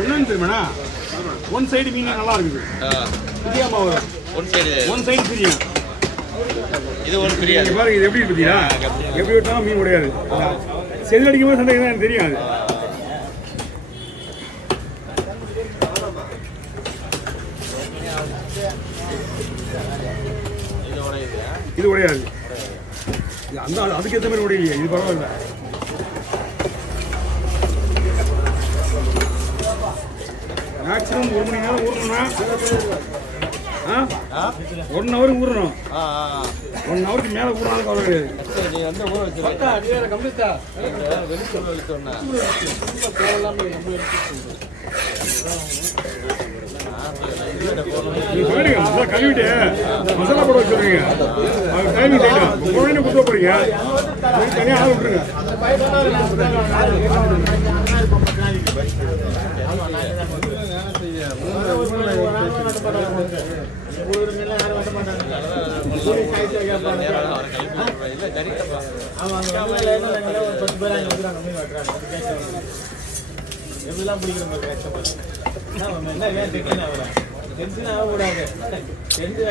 என்னன்னு தெரியுமாண்ணா, one side மீன் நல்லா இருக்குது, பிரியாம வரும். ஒன் சைடு பிரியும், இது ஒன்று பிரியாது. பாருங்க இது எப்படி இருக்குதா, எப்படி விட்டாலும் மீன் உடையாது. செதில் அடிக்கும் போது சண்டை தான் எனக்கு தெரியாது. இது உடையாது, அந்த அதுக்கு ஏற்ற மாதிரி உடையிலையே, இது பரவாயில்ல. மேக்ஸிமம் 1 மணி நேரம் ஊறணும்னா 1 ஹவர் ஊறணும். 1 ஹவருக்கு மேலே ஊறாலும் கவலை கிடையாது. கழுவிட்டு மசாலா போட வச்சுருங்க, டைமிங் டைம் உடனே கொடுத்து போறீங்க, தனியாக ஆள் விட்டுருங்க. எப்படிலாம் பிடிக்கிற மாதிரி என்ன டென்ஷன் ஆகல, டென்ஷன் ஆகக்கூடாது. டென்ஷன்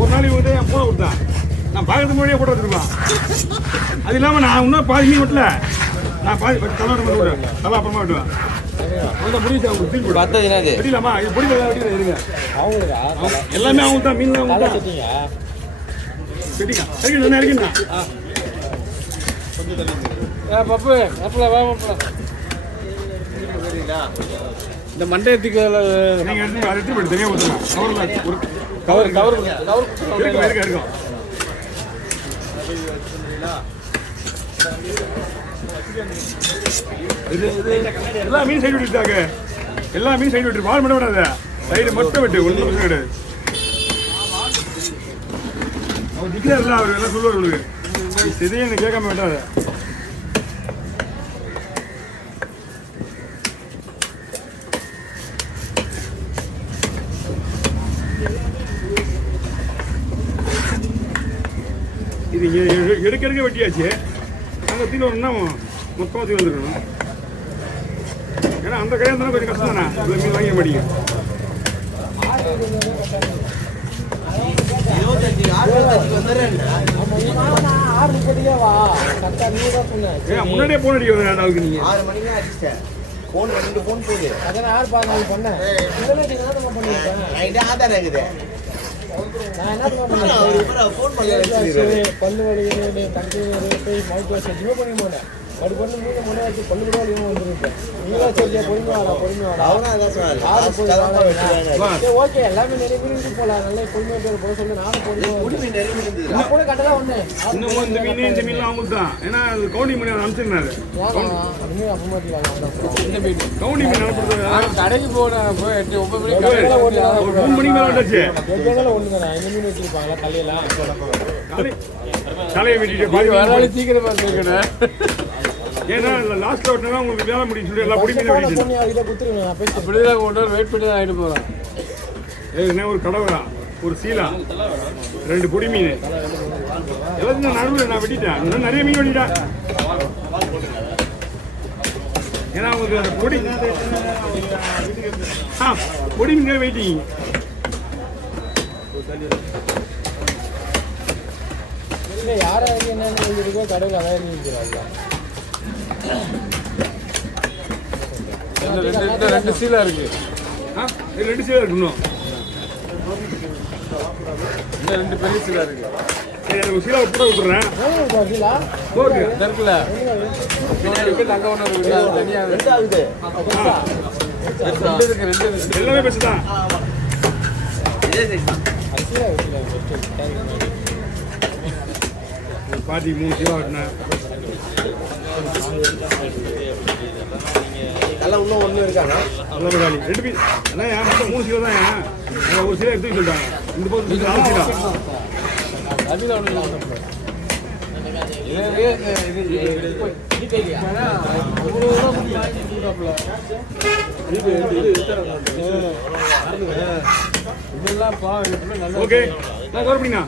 ஒரு நாளைக்கு வந்து என் போன விட்டான், நான் பார்க்கறது முன்னாடியே போட்டு வச்சிருப்பான். அது இல்லாமல் நான் இன்னும் பாதி மீன் விட்டல, நான் பாதி தலை விட்டுவேன், தலை அப்புறமா விட்டுவேன். முடிவு தெரியலாமா, இது பிடிக்க இருங்க எல்லாமே அவங்க தான், மீன் அவங்க தான். சரிங்க பப்பு இந்த மண்டயத்துக்கு நீங்கள் எடுத்து அதை எடுத்து போய்ட்டு தனியாக கொடுத்துருங்க. கவரில் ஒரு கவர் இருக்கும். எல்லா மீன் சைடு விட்டுட்டாங்க. எல்லா மீன் சைடு விட்டு வால் மட்டும் விடாத, சைடு மட்டும் விட்டு ஒன்றும் பிரச்சனை கிடையாது. அவர் திக்கிறாருல, அவர் எல்லாம் சொல்லுவார் உங்களுக்கு, இதையும் எனக்கு கேட்காம விட்டாத. இது இங்கே எடுக்க எடுக்க வெட்டியாச்சு. அங்கே தீன் வரணும்னா மொத்தமாக தீன் வந்துருக்கணும். ஏன்னா அந்த கடையாக இருந்தாலும் கொஞ்சம் கஷ்டம் தானே, இவ்வளோ மீன் வாங்க மாட்டீங்க. முன்னாடியே போன் அடிக்க அளவுக்கு நீங்க 6 மணிக்கு அடிச்சிட்டேன். போன் 2 போன் போகுது. அதான் யார் பாருங்க பண்ணேன். இதெல்லாம் நீங்க என்ன பண்ணிருக்கீங்க? நைட் ஆதார் இருக்குது. நான் என்ன பண்ணேன்? அவர் போன் பண்ணி வச்சிருக்காரு. பல்லு வலி தண்ணி போய் மவுத் வாஷ் ஜிமோ பண்ணி போனேன். அது பண்ணி மூணு முறை வச்சு பல்லு கூட வலியும் வந்துருக்கு. நீங்க சரியா பொறுமையா வாடா. அவனா அதான் சொன்னாரு. ஓகே எல்லாமே நிறைய மீன் போலாம். நல்லா பொறுமையா போக சொல்லி நானும் பொறுமையா குடிமீன் நிறைய மீன் இருந்தது. நான் கூட கட்டதான் வந்தேன். இன்னும் இந்த மீன்லாம் அவங்களுக்கு தான். ஏன்னா அது கவுண்டிங் பண்ணி அனுப்பிச்சிருந்தாரு. அதுமே அப்பமாட்டிக்கலாம். இந்த மீன் கவுண்டிங் பண்ணி அனுப்புறது கடைக்கு போனேன். 8 9 மணிக்கு 3 மணிக்கு மேலே வந்துச்சு. ஒண்ணுங்க இந்த மீன் வச்சிருப்பாங்களா தலையெல்லாம் தலையை வெட்டிட்டு பாதி வேலை சீக்கிரமா இருக்கேன். ஏன்னா லாஸ்ட்ல விட்டா உங்களுக்கு வேலை முடியும் சொல்லி எல்லா பொடி மீனும் வெட்டிட்டு அப்படிதான் கொண்டு வெயிட் பண்ணி தான் ஆகிட்டு போறேன். என்ன ஒரு கடவுளா, ஒரு சீலா, 2 பொடி மீன் எல்லாத்தையும் நடுவில் நான் வெட்டிட்டேன். இன்னும் நிறைய மீன் வெட்டிட்டேன். ஏன்னா உங்களுக்கு அந்த பொடி பொடி மீன் வெயிட்டிங். இல்லை யாராவது என்னென்ன இருக்கோ கடவுள் அதான் எழுதிக்கிறாங்க. 2 சீலா இருக்கு. 2 சீலா இருக்கு. இன்னும் இந்த 2 பெரிய சீலா இருக்கு. எனக்கு ஒரு சீலா கூட விட்டுறேன். இருக்குல்ல அங்கே ஒன்று இருக்கு. அது தனியாக ரெண்டாவது எல்லாமே பெருசு தான். பாட்டி 3 சீலா வெட்டினேன். எல்லாம் இன்னும் ஒன்று இருக்காங்க. நல்ல விடாலி 2 பீஸ். அதான் ஏன் மொத்தம் 3 சீலா தான். ஏன் ஒரு சீலா எடுத்து சொல்லிட்டாங்க. இந்த பக்கம் 4 சீலா. அதில் ஒன்று இதெல்லாம் ஓகே நான் கவர் பண்ணிங்க.